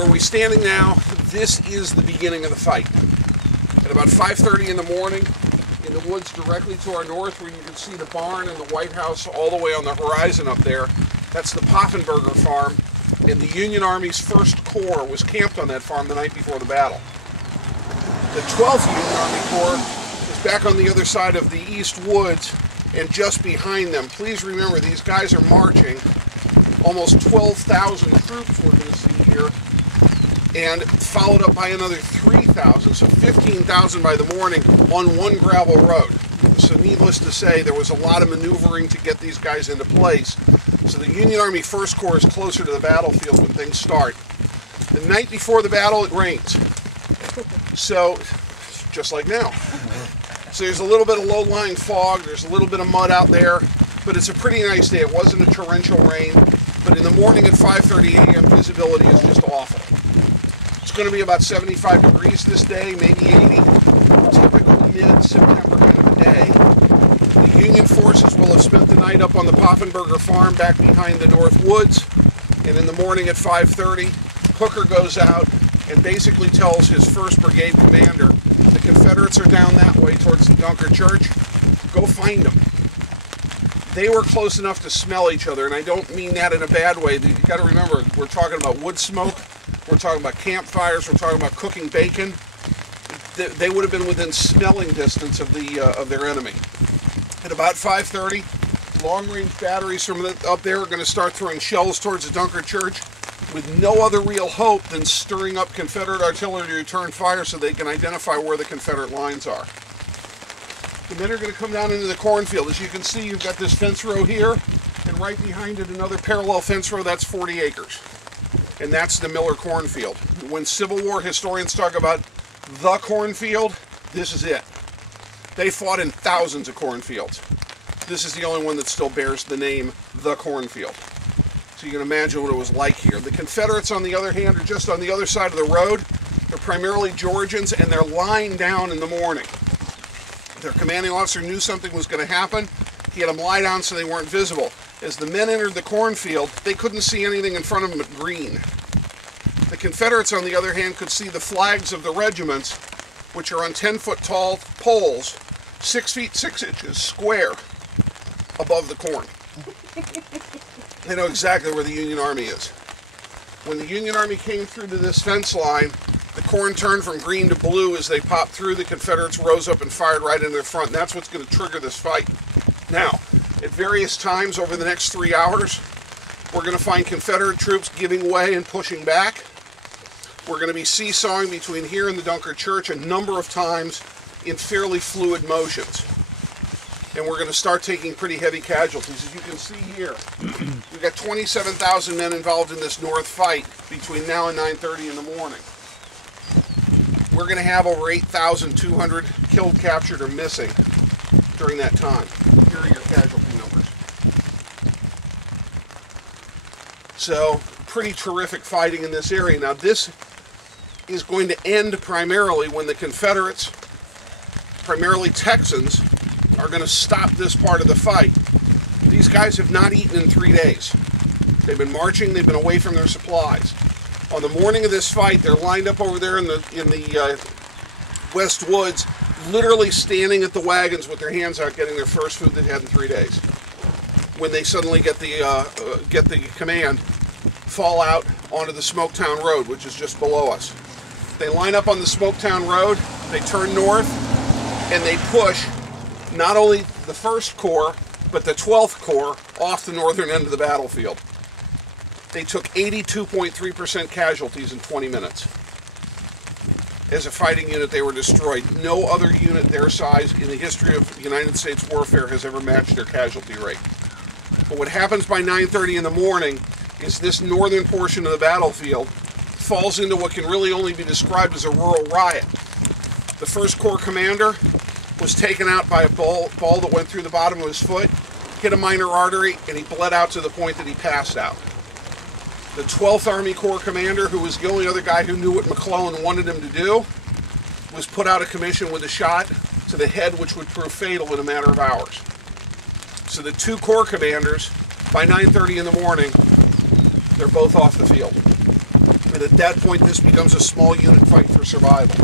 Where we're standing now, this is the beginning of the fight. At about 5:30 in the morning, in the woods directly to our north, where you can see the barn and the White House all the way on the horizon up there, that's the Poffenberger farm, and the Union Army's 1st Corps was camped on that farm the night before the battle. The 12th Union Army Corps is back on the other side of the east woods, and just behind them. Please remember, these guys are marching. Almost 12,000 troops we're going to see here, and followed up by another 3,000, so 15,000 by the morning on one gravel road. So needless to say, there was a lot of maneuvering to get these guys into place. So the Union Army 1st Corps is closer to the battlefield when things start. The night before the battle, it rains. So, just like now. So there's a little bit of low-lying fog, there's a little bit of mud out there, but it's a pretty nice day. It wasn't a torrential rain, but in the morning at 5:30 a.m. visibility is just awful. It's going to be about 75 degrees this day, maybe 80. Typical mid-September kind of a day. The Union forces will have spent the night up on the Poffenberger farm back behind the North Woods, and in the morning at 5:30, Hooker goes out and basically tells his 1st Brigade commander, the Confederates are down that way towards the Dunker Church, go find them. They were close enough to smell each other, and I don't mean that in a bad way. You've got to remember, we're talking about wood smoke, we're talking about campfires, we're talking about cooking bacon. They would have been within smelling distance of their enemy. At about 5:30, long-range batteries from up there are going to start throwing shells towards the Dunker Church, with no other real hope than stirring up Confederate artillery to return fire so they can identify where the Confederate lines are. The men are going to come down into the cornfield. As you can see, you've got this fence row here, and right behind it another parallel fence row. That's 40 acres. And that's the Miller cornfield. When Civil War historians talk about the cornfield, this is it. They fought in thousands of cornfields. This is the only one that still bears the name the cornfield. So you can imagine what it was like here. The Confederates, on the other hand, are just on the other side of the road. They're primarily Georgians, and they're lying down in the morning. Their commanding officer knew something was going to happen. He had them lie down so they weren't visible. As the men entered the cornfield, they couldn't see anything in front of them but green. The Confederates, on the other hand, could see the flags of the regiments, which are on 10-foot tall poles, 6 feet 6 inches square above the corn. They know exactly where the Union Army is. When the Union Army came through to this fence line, the corn turned from green to blue as they popped through. The Confederates rose up and fired right into their front, and that's what's going to trigger this fight. Now, at various times over the next 3 hours, we're going to find Confederate troops giving way and pushing back. We're going to be seesawing between here and the Dunker Church a number of times in fairly fluid motions. And we're going to start taking pretty heavy casualties. As you can see here, we've got 27,000 men involved in this north fight between now and 9:30 in the morning. We're going to have over 8,200 killed, captured, or missing during that time. Here are your casualty numbers. So, pretty terrific fighting in this area. Now, this is going to end primarily when the Confederates, primarily Texans, are going to stop this part of the fight. These guys have not eaten in 3 days. They've been marching, they've been away from their supplies. On the morning of this fight, they're lined up over there in the West Woods, literally standing at the wagons with their hands out, getting their first food they've had in 3 days. When they suddenly get the command, fall out onto the Smoketown Road, which is just below us. They line up on the Smoketown Road, they turn north, and they push not only the 1st Corps, but the 12th Corps off the northern end of the battlefield. They took 82.3% casualties in 20 minutes. As a fighting unit, they were destroyed. No other unit their size in the history of United States warfare has ever matched their casualty rate. But what happens by 9:30 in the morning is this northern portion of the battlefield falls into what can really only be described as a rural riot. The 1st Corps commander was taken out by a ball that went through the bottom of his foot, hit a minor artery, and he bled out to the point that he passed out. The 12th Army Corps commander, who was the only other guy who knew what McClellan wanted him to do, was put out of commission with a shot to the head which would prove fatal in a matter of hours. So the 2 Corps commanders, by 9:30 in the morning, they're both off the field. And at that point, this becomes a small unit fight for survival.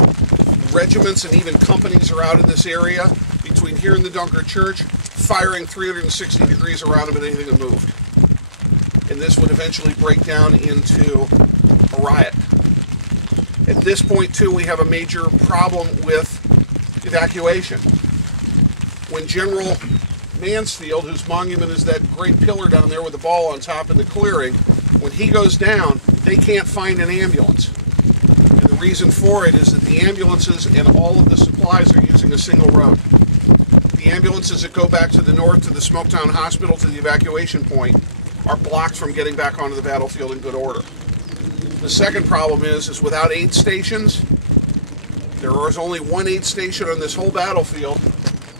Regiments and even companies are out in this area, between here and the Dunkard Church, firing 360 degrees around them at anything that moved. And this would eventually break down into a riot. At this point, too, we have a major problem with evacuation. When General Mansfield, whose monument is that great pillar down there with the ball on top in the clearing, when he goes down, they can't find an ambulance. And the reason for it is that the ambulances and all of the supplies are using a single road. The ambulances that go back to the north to the Smoketown Hospital to the evacuation point are blocked from getting back onto the battlefield in good order. The second problem is without aid stations, there is only one aid station on this whole battlefield.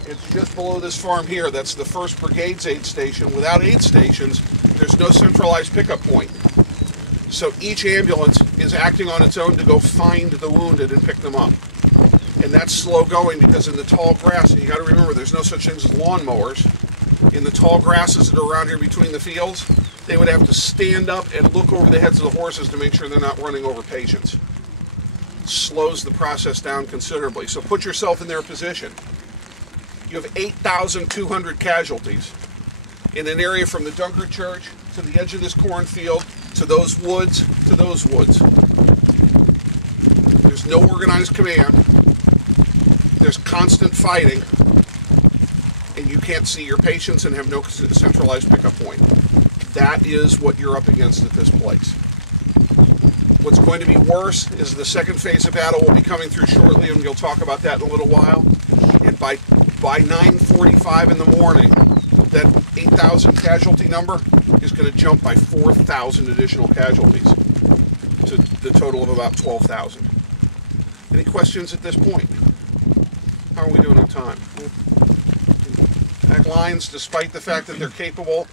It's just below this farm here. That's the 1st Brigade's aid station. Without aid stations, there's no centralized pickup point. So each ambulance is acting on its own to go find the wounded and pick them up. And that's slow going because in the tall grass, and you got to remember there's no such things as lawnmowers, in the tall grasses that are around here between the fields, they would have to stand up and look over the heads of the horses to make sure they're not running over patients. It slows the process down considerably. So put yourself in their position. You have 8,200 casualties in an area from the Dunkard Church to the edge of this cornfield to those woods to those woods. There's no organized command. There's constant fighting, and you can't see your patients and have no centralized pickup point. That is what you're up against at this place. What's going to be worse is the second phase of battle will be coming through shortly, and we'll talk about that in a little while. And by 9:45 in the morning, that 8,000 casualty number is going to jump by 4,000 additional casualties to the total of about 12,000. Any questions at this point? How are we doing on time? Back lines, despite the fact that they're capable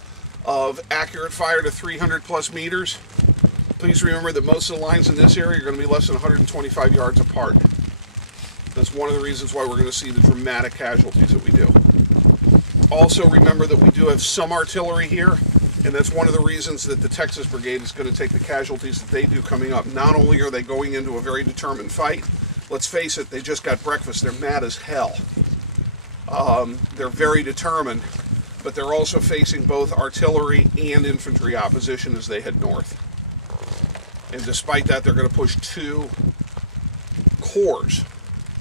of accurate fire to 300 plus meters, please remember that most of the lines in this area are going to be less than 125 yards apart. That's one of the reasons why we're going to see the dramatic casualties that we do. Also remember that we do have some artillery here, and that's one of the reasons that the Texas Brigade is going to take the casualties that they do coming up. Not only are they going into a very determined fight, let's face it, they just got breakfast. They're mad as hell. They're very determined, but they're also facing both artillery and infantry opposition as they head north. And despite that, they're going to push 2 corps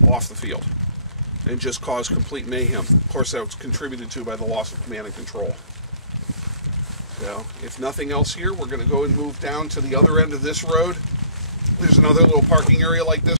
off the field and just cause complete mayhem. Of course, that was contributed to by the loss of command and control. So, if nothing else here, we're going to go and move down to the other end of this road. There's another little parking area like this.